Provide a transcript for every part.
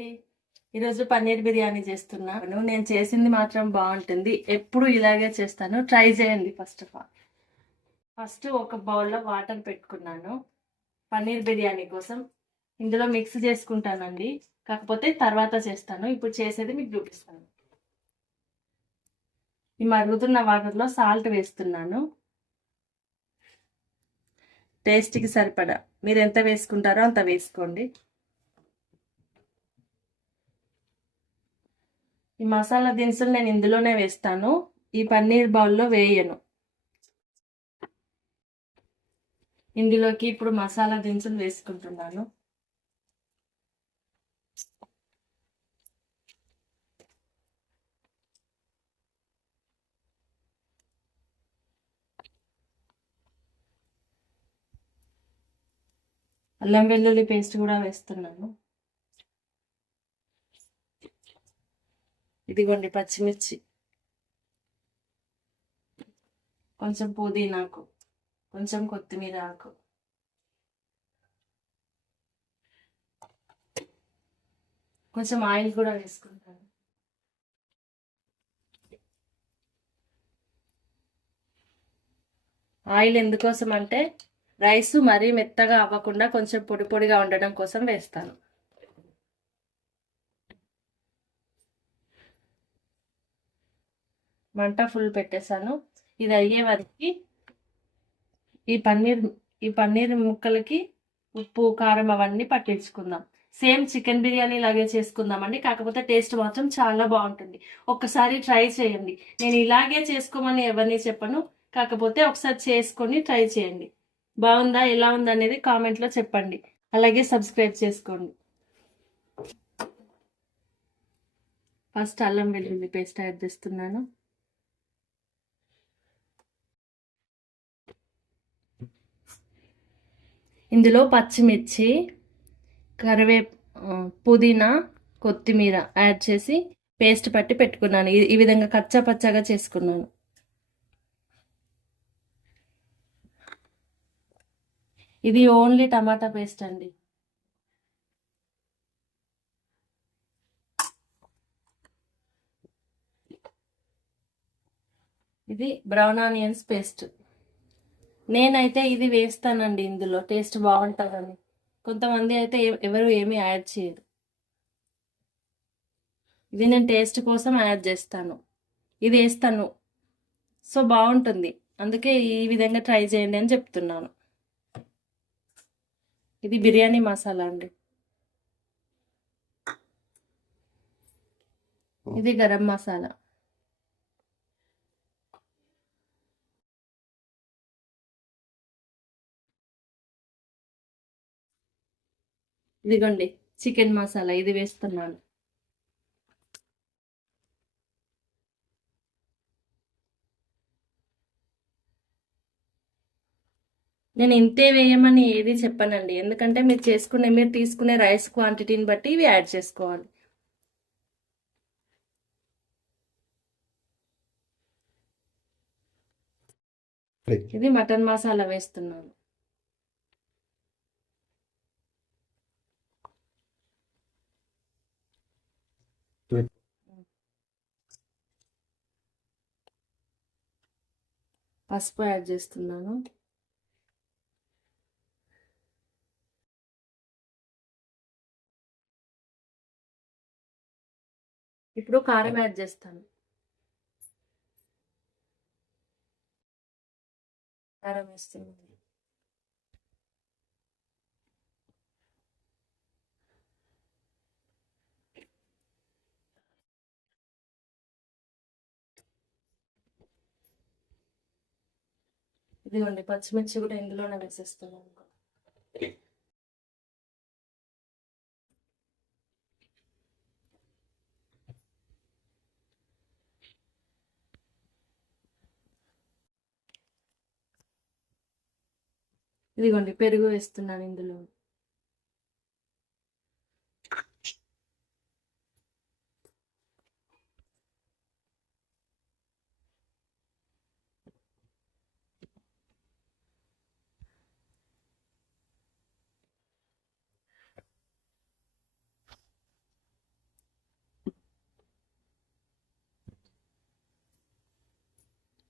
అండి. ఈరోజు పన్నీర్ బిర్యానీ చేస్తున్నాను. నేను చేసింది మాత్రం బాగుంటుంది. ఎప్పుడు ఇలాగే చేస్తాను. ట్రై చేయండి. ఫస్ట్ ఒక బౌల్లో వాటర్ పెట్టుకున్నాను పన్నీర్ బిర్యానీ కోసం. ఇందులో మిక్స్ చేసుకుంటానండి. కాకపోతే తర్వాత చేస్తాను. ఇప్పుడు చేసేది మీకు చూపిస్తాను. ఈ మరుగుతున్న వాటర్లో సాల్ట్ వేస్తున్నాను. టేస్ట్కి సరిపడా మీరు ఎంత వేసుకుంటారో అంత వేసుకోండి. ఈ మసాలా దినుసులు నేను ఇందులోనే వేస్తాను. ఈ పన్నీర్ బౌల్లో వేయను. ఇందులోకి ఇప్పుడు మసాలా దినుసులు వేసుకుంటున్నాను. అల్లం వెల్లుల్లి పేస్ట్ కూడా వేస్తున్నాను. ఇదిగోండి పచ్చిమిర్చి, కొంచెం పుదీనాకు, కొంచెం కొత్తిమీర ఆకు, కొంచెం ఆయిల్ కూడా వేసుకుంటాను. ఆయిల్ ఎందుకోసం అంటే రైస్ మరీ మెత్తగా అవ్వకుండా కొంచెం పొడి పొడిగా ఉండడం కోసం వేస్తాను. మంట ఫుల్ పెట్టేశాను. ఇది అయ్యే వరకు ఈ పన్నీర్ ముక్కలకి ఉప్పు కారం అవన్నీ పట్టించుకుందాం. సేమ్ చికెన్ బిర్యానీ లాగే చేసుకుందామండి. కాకపోతే టేస్ట్ మాత్రం చాలా బాగుంటుంది. ఒక్కసారి ట్రై చేయండి. నేను ఇలాగే చేసుకోమని ఎవరిని చెప్పను. కాకపోతే ఒకసారి చేసుకొని ట్రై చేయండి. బాగుందా ఎలా ఉందా అనేది కామెంట్లో చెప్పండి. అలాగే సబ్స్క్రైబ్ చేసుకోండి. ఫస్ట్ అల్లం వెల్లుల్లి పేస్ట్ యాడ్ చేస్తున్నాను. ఇందులో పచ్చిమిర్చి, పుదీనా, కొత్తిమీర యాడ్ చేసి పేస్ట్ పట్టి పెట్టుకున్నాను. ఈ విధంగా కచ్చా పచ్చాగా చేసుకున్నాను. ఇది ఓన్లీ టమాటా పేస్ట్ అండి. ఇది బ్రౌన్ ఆనియన్స్ పేస్ట్. నేనైతే ఇది వేస్తానండి. ఇందులో టేస్ట్ బాగుంటుందని. కొంతమంది అయితే ఎవరు ఏమీ యాడ్ చేయరు. ఇది నేను టేస్ట్ కోసం యాడ్ చేస్తాను. ఇది వేస్తాను. సో బాగుంటుంది. అందుకే ఈ విధంగా ట్రై చేయండి అని చెప్తున్నాను. ఇది బిర్యానీ మసాలా అండి. ఇది గరం మసాలా. ఇదిగోండి చికెన్ మసాలా, ఇది వేస్తున్నాను. నేను ఇంతే వేయమని ఏది చెప్పనండి. ఎందుకంటే మీరు తీసుకునే రైస్ క్వాంటిటీని బట్టి ఇవి యాడ్ చేసుకోవాలి. ఇది మటన్ మసాలా వేస్తున్నాను. పసుపు యాడ్ చేస్తున్నాను. ఇప్పుడు కారం యాడ్ చేస్తాను. కారం వేస్తున్నాను. ఇదిగోండి పచ్చిమిర్చి కూడా ఇందులోనే వేసేస్తున్నాను. ఇదిగోండి పెరుగు వేస్తున్నాను ఇందులో.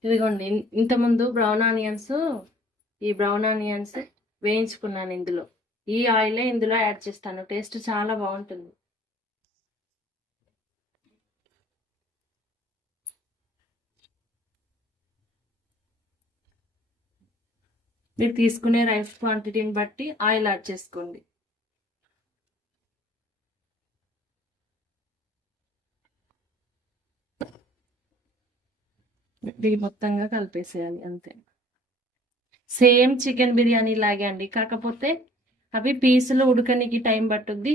ఇదిగోండి ఇంతకుముందు ఈ బ్రౌన్ ఆనియన్స్ వేయించుకున్నాను ఇందులో. ఈ ఆయిలే ఇందులో యాడ్ చేస్తాను. టేస్ట్ చాలా బాగుంటుంది. మీరు తీసుకునే రైస్ క్వాంటిటీని బట్టి ఆయిల్ యాడ్ చేసుకోండి. ఇది మొత్తంగా కలిపేసేయాలి అంతే. సేమ్ చికెన్ బిర్యానీ లాగే అండి, కాకపోతే అవి పీసులు ఉడకనికి టైం పట్టుద్ది.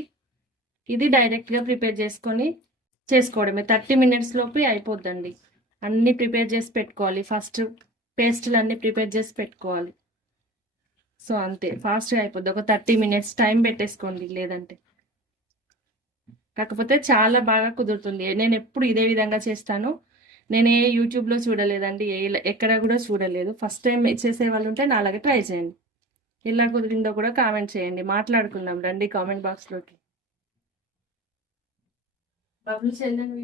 ఇది డైరెక్ట్గా ప్రిపేర్ చేసుకోవడమే. 30 minutes లోపు అయిపోద్దండి. అన్నీ ప్రిపేర్ చేసి పెట్టుకోవాలి. ఫస్ట్ పేస్టులు అన్నీ ప్రిపేర్ చేసి పెట్టుకోవాలి. సో అంతే, ఫాస్ట్గా అయిపోద్ది. ఒక 30 minutes టైం పెట్టేసుకోండి లేదంటే. కాకపోతే చాలా బాగా కుదురుతుంది. నేను ఎప్పుడు ఇదే విధంగా చేస్తాను. నేను ఏ యూట్యూబ్లో చూడలేదండి, ఎక్కడ కూడా చూడలేదు. ఫస్ట్ టైం చేసే వాళ్ళు ఉంటే నా అలాగే ట్రై చేయండి. ఎలా కుదిరిందో కూడా కామెంట్ చేయండి. మాట్లాడుకుందాం రండి కామెంట్ బాక్స్లోకి. బబ్లు చెల్లండి.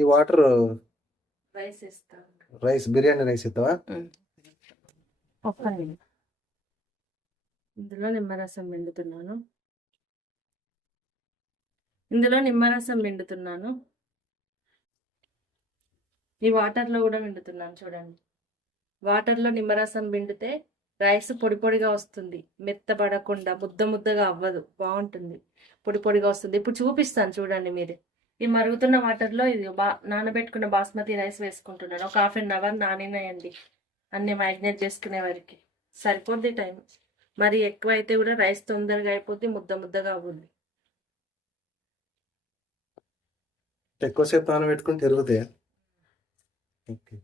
ఈ వాటర్ రైస్ ఇస్తా. బిర్యానీ రైస్ ఇస్తావా? ఒక్క ఇందులో నిమ్మరసం పిండుతున్నాను. ఈ వాటర్లో కూడా పిండుతున్నాను చూడండి. వాటర్లో నిమ్మరసం పిండితే రైస్ పొడి పొడిగా వస్తుంది. మెత్తబడకుండా ముద్దగా అవ్వదు, బాగుంటుంది. పొడి పొడిగా వస్తుంది. ఇప్పుడు చూపిస్తాను చూడండి మీరు. ఈ మరుగుతున్న వాటర్లో ఇది నానబెట్టుకున్న బాస్మతి రైస్ వేసుకుంటున్నాను. ఒక 1/2 hour నానినాయండి. అన్ని మ్యారినేట్ చేసుకునే వరకు సరిపోద్ది టైం. మరి ఎక్కువ అయితే కూడా రైస్ తొందరగా అయిపోద్ది, ముద్దగా అవ్వద్ది. ఎక్కువసేపు నానబెట్టుకుని తిరుగుతాయా? ఓకే.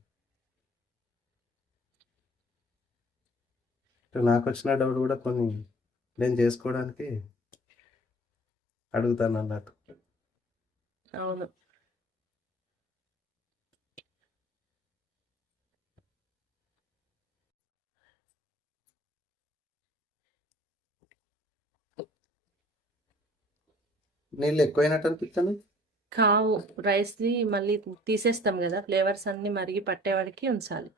నాకు వచ్చిన డౌట్ కూడా కొన్ని నేను చేసుకోవడానికి అడుగుతాను అన్నట్టు. అవును. నీళ్ళు ఎక్కువైనట్టు అనిపిస్తాను. కావు, రైస్ని మళ్ళీ తీసేస్తాం కదా, ఫ్లేవర్స్ అన్ని మరిగి పట్టే వరకు ఉంచాలి.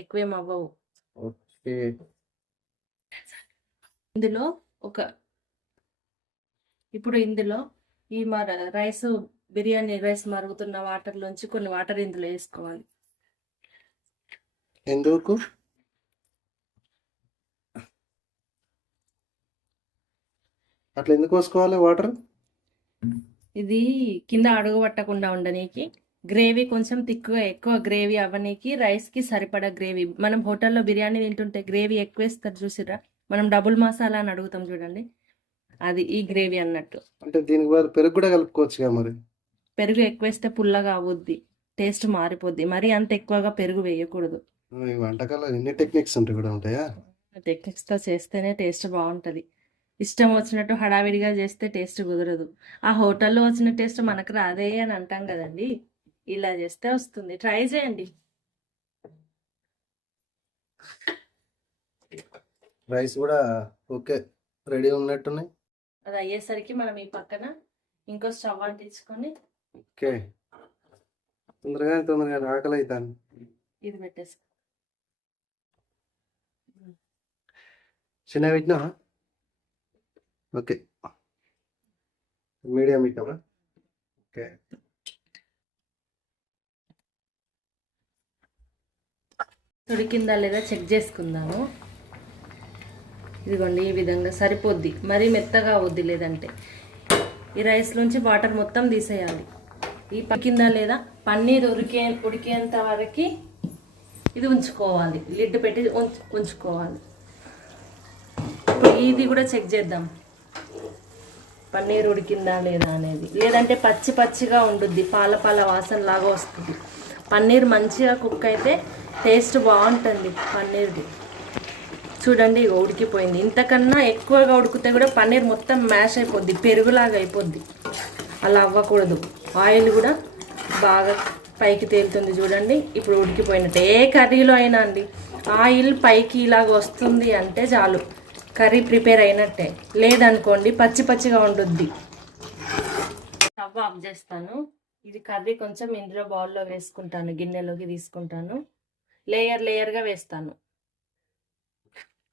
ఎక్కువేం అవ్వవు. ఓకే. ఇప్పుడు ఇందులో ఈ బిర్యానీ రైస్ మరుగుతున్న వాటర్లోంచి కొన్ని వాటర్ ఇందులో వేసుకోవాలి. ఎందుకు? అట్లా ఎందుకు వేసుకోవాలి వాటర్? ఇది కింద అడుగు పట్టకుండా ఉండనీకి, గ్రేవీ కొంచెం ఎక్కువ గ్రేవీ అవ్వనీకి, రైస్కి సరిపడా గ్రేవీ. మనం హోటల్లో బిర్యానీ తింటుంటే గ్రేవీ ఎక్కువ వేస్తారు చూసిరా, మనం డబుల్ మసాలా అని అడుగుతాం చూడండి, అది ఈ గ్రేవీ అన్నట్టు. అంటే దీనికి పెరుగు కూడా కలుపుకోవచ్చుగా మరి. పెరుగు ఎక్కువ వేస్తే పుల్లగా అవుద్ది, టేస్ట్ మారిపోద్ది. మరి అంత ఎక్కువగా పెరుగు వేయకూడదు. ఈ వంటకాల్లో ఎన్ని టెక్నిక్స్ ఉంటాయా? టెక్నిక్స్తో చేస్తేనే టేస్ట్ బాగుంటుంది. ఇష్టం వచ్చినట్టు హడావిడిగా చేస్తే టేస్ట్ కుదరదు. ఆ హోటల్లో వచ్చిన టేస్ట్ మనకు రాదే అని అంటాం కదండి, ఇలా చేస్తే వస్తుంది. ట్రై చేయండి. రైస్ కూడా ఓకే, రెడీ ఉన్నట్టున్నాయి. అది అయ్యేసరికి మనం ఈ పక్కన ఇంకో స్టవ్ అంటించుకొని, ఓకే, తొందరగా ఆకలి అవుతాను. ఇది పెట్టేసి చిన్న పెట్టినా. ఓకే, మీడియం పెట్టామా? ఓకే. ఉడికిందా లేదా చెక్ చేసుకుందాము. ఇదిగోండి, ఈ విధంగా సరిపోద్ది. మరీ మెత్తగా అవద్ది, లేదంటే ఈ రైస్ నుంచి వాటర్ మొత్తం తీసేయాలి. ఈ ఉడికిందా లేదా పన్నీర్ ఉడికేంత వరకు ఇది ఉంచుకోవాలి, లిడ్ పెట్టి ఉంచుకోవాలి. ఇది కూడా చెక్ చేద్దాం పన్నీర్ ఉడికిందా లేదా అనేది. లేదంటే పచ్చిగా ఉండుద్ది, పాల వాసన లాగా వస్తుంది. పన్నీర్ మంచిగా కుక్ అయితే టేస్ట్ బాగుంటుంది పన్నీర్ది. చూడండి, ఉడికిపోయింది. ఇంతకన్నా ఎక్కువగా ఉడికితే కూడా పన్నీర్ మొత్తం మ్యాష్ అయిపోద్ది, పెరుగులాగా అయిపోద్ది. అలా అవ్వకూడదు. ఆయిల్ కూడా బాగా పైకి తేలుతుంది చూడండి. ఇప్పుడు ఉడికిపోయినట్టే. ఏ కర్రీలో అయినా అండి, ఆయిల్ పైకి ఇలాగ వస్తుంది అంటే చాలు, కర్రీ ప్రిపేర్ అయినట్టే. లేదనుకోండి పచ్చిగా ఉంటుంది. స్టవ్ ఆఫ్ చేస్తాను. ఇది కర్రీ కొంచెం ఇందులో బౌల్లో వేసుకుంటాను, గిన్నెలోకి తీసుకుంటాను. లేయర్గా వేస్తాను,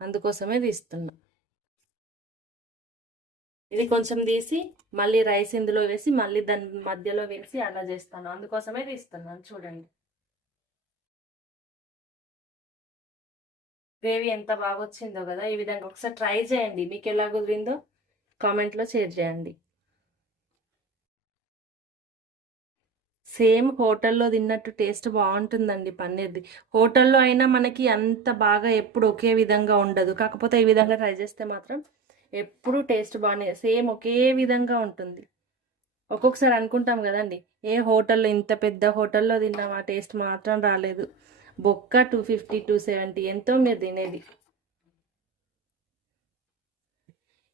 అందుకోసమే తీస్తున్నా. ఇది కొంచెం తీసి మళ్ళీ రైస్ ఇందులో వేసి మళ్ళీ దాని మధ్యలో వేసి అలా చేస్తాను, అందుకోసమే తీస్తున్నాను. చూడండి గ్రేవీ ఎంత బాగా వచ్చిందో కదా. ఈ విధంగా ఒకసారి ట్రై చేయండి, మీకు ఎలా కుదిరిందో కామెంట్లో షేర్ చేయండి. సేమ్ హోటల్లో తిన్నట్టు టేస్ట్ బాగుంటుందండి పన్నీర్ది. హోటల్లో అయినా మనకి అంత బాగా ఎప్పుడు ఒకే విధంగా ఉండదు, కాకపోతే ఈ విధంగా ట్రై చేస్తే మాత్రం ఎప్పుడు టేస్ట్ బాగానే సేమ్ ఒకే విధంగా ఉంటుంది. ఒక్కొక్కసారి అనుకుంటాం కదండి, ఏ హోటల్లో ఇంత పెద్ద హోటల్లో తిన్నాం, ఆ టేస్ట్ మాత్రం రాలేదు. బొక్క 250 270 ఎంతో మీరు తినేది.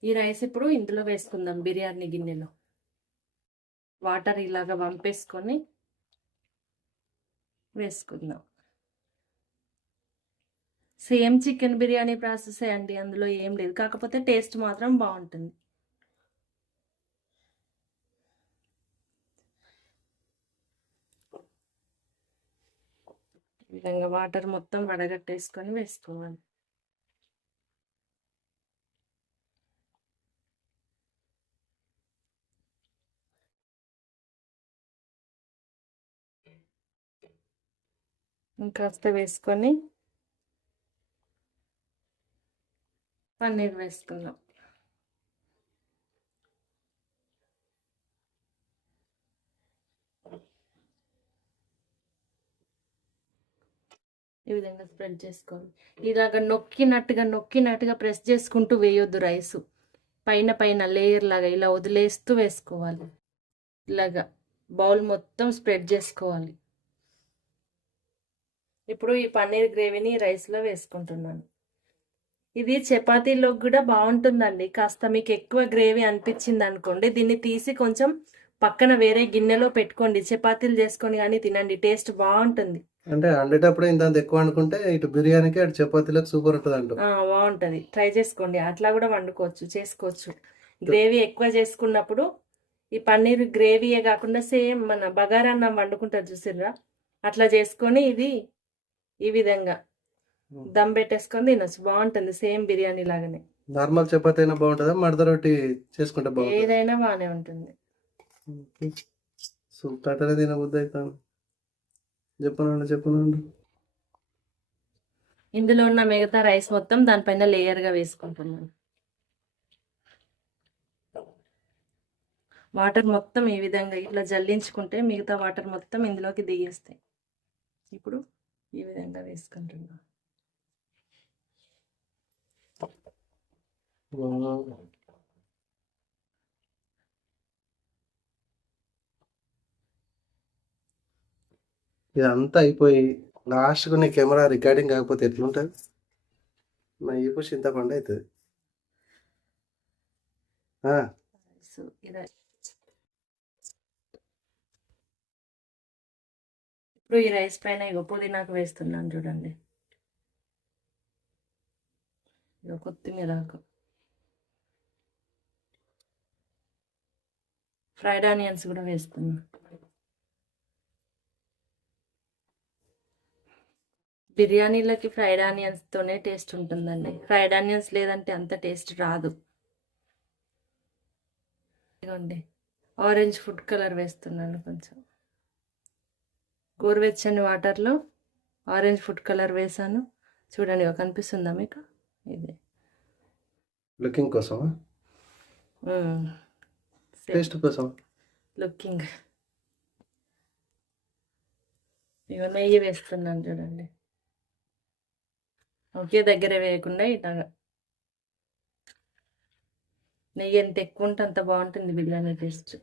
ఈ రైస్ ఇప్పుడు ఇందులో వేసుకుందాం, బిర్యానీ గిన్నెలో. వాటర్ ఇలాగా వంపేసుకొని వేసుకుందాం. సేమ్ చికెన్ బిర్యానీ ప్రాసెసే అండి, అందులో ఏం లేదు, కాకపోతే టేస్ట్ మాత్రం బాగుంటుంది. ఈ విధంగా వాటర్ మొత్తం వడగట్టేసుకొని వేసుకోవాలి. ఇంకాస్త వేసుకొని పన్నీర్ వేసుకుందాం. ఈ విధంగా స్ప్రెడ్ చేసుకోవాలి. ఇలాగ నొక్కినట్టుగా ప్రెస్ చేసుకుంటూ వేయొద్దు రైస్. పైన లేయర్ లాగా ఇలా వదిలేస్తూ వేసుకోవాలి. ఇలాగా బౌల్ మొత్తం స్ప్రెడ్ చేసుకోవాలి. ఇప్పుడు ఈ పన్నీర్ గ్రేవీని రైస్లో వేసుకుంటున్నాను. ఇది చపాతీలోకి కూడా బాగుంటుందండి. కాస్త మీకు ఎక్కువ గ్రేవీ అనిపించింది అనుకోండి, దీన్ని తీసి కొంచెం పక్కన వేరే గిన్నెలో పెట్టుకోండి, చపాతీలు చేసుకొని కానీ తినండి, టేస్ట్ బాగుంటుంది. అంటే వండేటప్పుడు ఇంత ఎక్కువ అనుకుంటే ఇటు బిర్యానీకి అటు చపాతీలకు సూపర్ ఉంటుంది అంటూ. బాగుంటుంది, ట్రై చేసుకోండి. అట్లా కూడా చేసుకోవచ్చు. గ్రేవీ ఎక్కువ చేసుకున్నప్పుడు ఈ పన్నీర్ గ్రేవీయే కాకుండా సేమ్ మన బగారన్నం వండుకుంటారు చూసిర్రా, అట్లా చేసుకొని ఇది ఈ విధంగా దమ్ పెట్టేసుకొని తినొచ్చు, బాగుంటుంది. సేమ్ బిర్యానీ లాగానే. నార్మల్ చపాతీ అయినా బాగుంటుందా, మడత రొట్టి చేసుకుంటే బాగుంటుంది? ఏదైనా బాగానే ఉంటుంది. సూపర్ తినబుద్ధి అవుతాను. చెప్పనండి. ఇందులో ఉన్న మిగతా రైస్ మొత్తం దానిపైన లేయర్గా వేసుకుంటున్నాను. వాటర్ మొత్తం ఈ విధంగా ఇట్లా జల్లించుకుంటే మిగతా వాటర్ మొత్తం ఇందులోకి దిగేస్తాయి. ఇప్పుడు ఈ విధంగా వేసుకుంటున్నాను. ఇదంతా అయిపోయి లాస్ట్కు నీ కెమెరా రికార్డింగ్ కాకపోతే ఎట్లుంటుంది? నా ఈ పుష్ ఇంత పండు అవుతుంది. ఇప్పుడు ఈ రైస్ పైన ఇగో పుదీనాకు వేస్తున్నాను చూడండి, ఇగో కొత్తిమీరకు, ఫ్రైడ్ ఆనియన్స్ కూడా వేస్తున్నాను. బిర్యానీలకి ఫ్రైడ్ ఆనియన్స్తోనే టేస్ట్ ఉంటుందండి, ఫ్రైడ్ ఆనియన్స్ లేదంటే అంత టేస్ట్ రాదు. ఇదిగోండి ఆరెంజ్ ఫుడ్ కలర్ వేస్తున్నాను, కొంచెం గోరువెచ్చని వాటర్లో ఆరెంజ్ ఫుడ్ కలర్ వేసాను చూడండి, కనిపిస్తుందా మీకు? ఇది లుకింగ్ కోసం, టేస్ట్ కోసం, లుకింగ్. ఇక నెయ్యి వేస్తున్నాను చూడండి, ఒకే దగ్గర వేయకుండా ఇలాగా. నెయ్యి ఎంత ఎక్కువ ఉంటే అంత బాగుంటుంది బిర్యానీ టేస్ట్.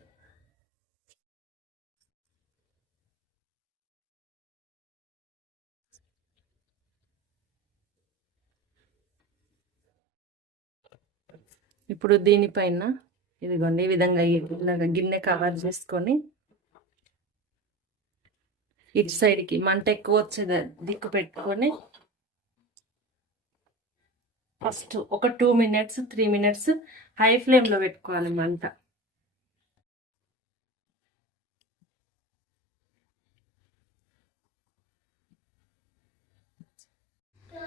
ఇప్పుడు దీనిపైన ఇదిగోండి ఈ విధంగా ఇలాగ గిన్నె కవర్ చేసుకొని ఇటు సైడ్కి మంట ఎక్కువ వచ్చేది దిక్కు పెట్టుకొని ఫస్ట్ ఒక 2 minutes 3 minutes హై ఫ్లేమ్లో పెట్టుకోవాలి మంట.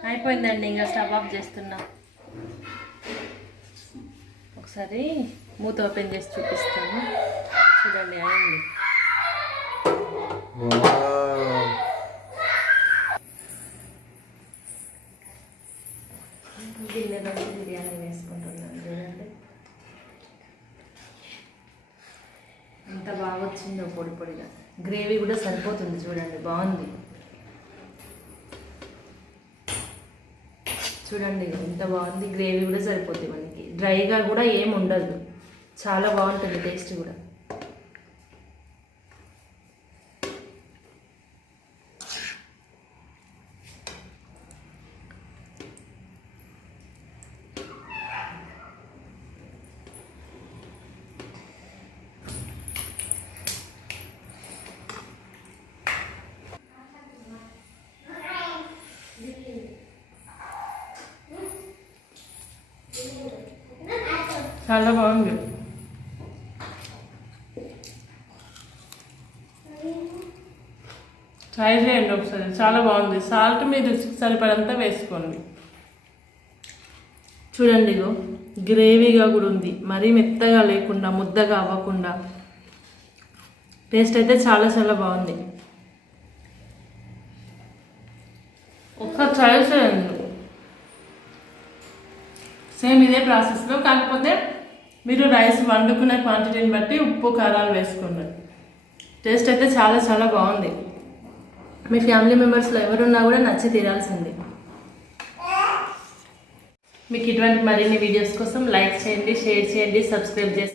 అయిపోయిందండి, ఇంకా స్టవ్ ఆఫ్ చేస్తున్నా. ఒకసారి మూత ఓపెన్ చేసి చూపిస్తాను. చూడండి, అయింది. గిన్నెలో బిర్యానీ వేసుకుంటున్నాను. చూడండి ఎంత బాగా వచ్చిందో, పొడి పొడిగా. గ్రేవీ కూడా సరిపోతుంది. చూడండి, బాగుంది. చూడండి ఎంత బాగుంది. గ్రేవీ కూడా సరిపోతుంది మనకి, డ్రైగా కూడా ఏం ఉండదు. చాలా బాగుంటుంది టేస్ట్ కూడా. చాలా బాగుంది. ట్రై చేయండి ఒకసారి, చాలా బాగుంది. సాల్ట్ మీరు రుచికి సరిపడంతా వేసుకోండి. చూడండి, ఇగో గ్రేవీగా కూడా ఉంది, మరీ మెత్తగా లేకుండా, ముద్దగా అవ్వకుండా. టేస్ట్ అయితే చాలా చాలా బాగుంది. ఒకసారి ట్రై చేయండి. సేమ్ ఇదే ప్రాసెస్లో, కాకపోతే మీరు రైస్ వండుకునే క్వాంటిటీని బట్టి ఉప్పు కారాలు వేసుకోండి. టేస్ట్ అయితే చాలా చాలా బాగుంది. మీ ఫ్యామిలీ మెంబర్స్లో ఎవరున్నా కూడా నచ్చి తీరాల్సింది. మీకు ఇటువంటి మరిన్ని వీడియోస్ కోసం లైక్ చేయండి, షేర్ చేయండి, సబ్స్క్రైబ్ చేయండి.